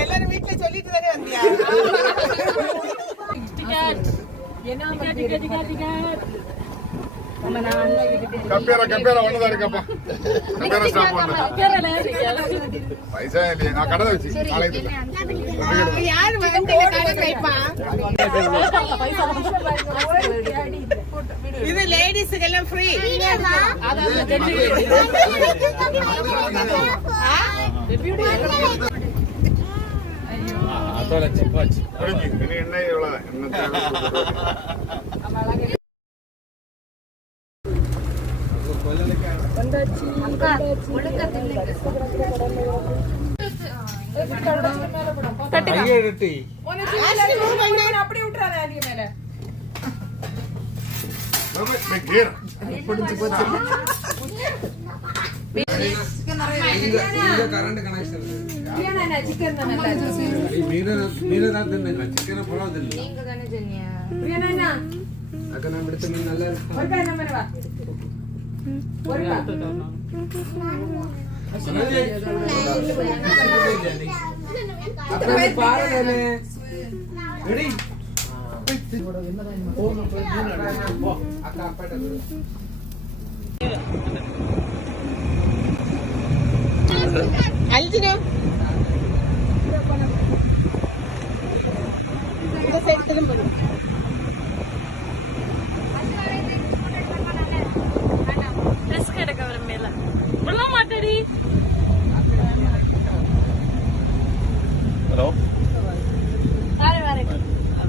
எல்லாரும் வீட்டுல சொல்லிட்டு தானே வந்தியா? கம்பேரா ஒண்ணுதான் இருக்கப்பா. கம்பேரா ஸ்டாப் பண்ண பைசா இல்லையே. நான் கடை வச்சு யாரு இது லேடிஸுக்கு எல்லாம் ஃப்ரீ. என்ன இவ்வளவு கரண்ட் கனெக்ஷன் மீனதான் தின்னுங்க சிக்கனை போடாதில்லை நீங்க தானே சொன்னியா அக்கா நான் எடுத்த மீன் நல்லா இருக்கு பாருங்க அக்கா அப்பாட்ட அல்ஜினோ இந்த சைடு திரும்ப